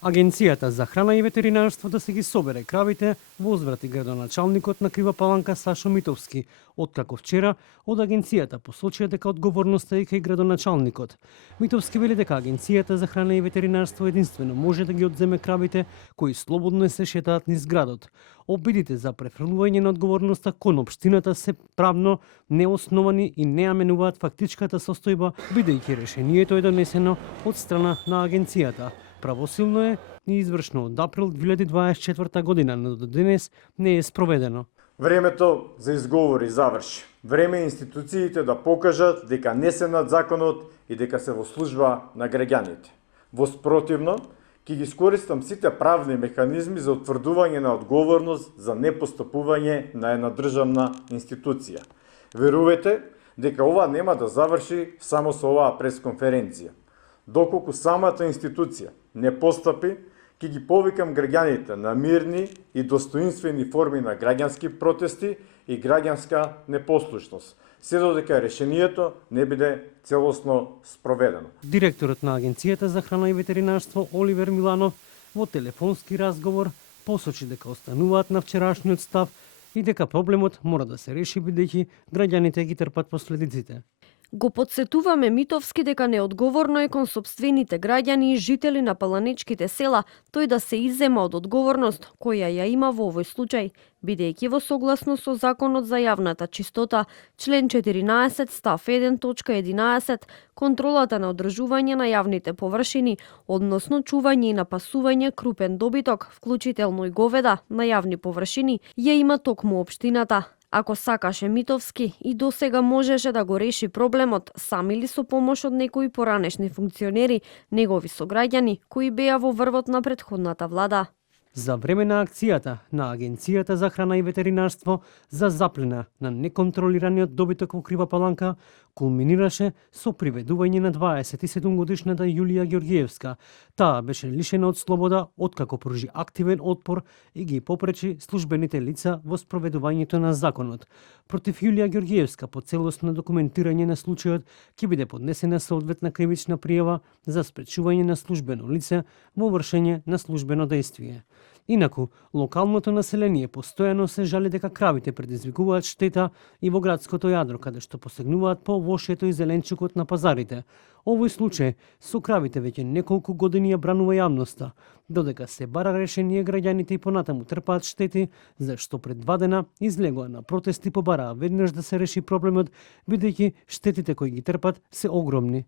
Агенцијата за храна и ветеринарство да се ги собере кравите, возврати градоначалникот на Крива Паланка Сашо Митовски, откако вчера од агенцијата посочија дека одговорноста е кај градоначалникот. Митовски вели дека Агенцијата за храна и ветеринарство единствено може да ги одземе кравите кои слободно се шетаат низ градот. Обидите за префрлување на одговорноста кон општината се правно неосновани и не аменуваат фактичката состојба, бидејќи решението е донесено од страна на агенцијата. Правосилно е и извршно од април 2024 година, но до денес не е спроведено. Времето за изговори заврши. Време е институциите да покажат дека не се над законот и дека се во служба на граѓаните. Во спротивно, ќе ги искористам сите правни механизми за утврдување на одговорност за непостапување на една државна институција. Верувате дека ова нема да заврши само со оваа пресконференција. Доколку самата институција не постапи, ќе ги повикам граѓаните на мирни и достоинствени форми на граѓански протести и граѓанска непослушност, се додека решението не биде целосно спроведено. Директорот на Агенцијата за храна и ветеринарство Оливер Миланов во телефонски разговор посочи дека остануваат на вчерашниот став и дека проблемот мора да се реши бидејќи граѓаните ги трпат последиците. Го подсетуваме Митовски дека неодговорно е кон сопствените граѓани и жители на паланечките села тој да се иззема од одговорност која ја има во овој случај, бидејќи во согласно со Законот за јавната чистота, член 14 став 1 точка 11, контролата на одржување на јавните површини, односно чување и напасување крупен добиток, вклучително и говеда, на јавни површини, ја има токму општината. Ако сакаше Митовски и досега можеше да го реши проблемот сам или со помош од некои поранешни функционери, негови сограѓани кои беа во врвот на претходната влада. За време на акцијата на Агенцијата за храна и ветеринарство за заплена на неконтролираниот добиток во Крива Паланка кулминираше со приведување на 27-годишната Јулија Ѓоргиевска. Таа беше лишена од слобода откако пружи активен отпор и ги попречи службените лица во спроведувањето на законот. Против Јулија Ѓоргиевска по целосно документирање на случајот ќе биде поднесена соодветна кривична пријава за спречување на службено лице во вршење на службено дејствие. Инаку, локалното население постојано се жали дека кравите предизвикуваат штета и во градското јадро, каде што посегнуваат по овошјето и зеленчукот на пазарите. Овој случај со кравите веќе неколку години ја бранува јавноста, додека се бара решение граѓаните и понатаму трпаат штети, зашто пред 2 дена излегоа на протести побараа веднаш да се реши проблемот, бидејќи штетите кои ги трпат се огромни.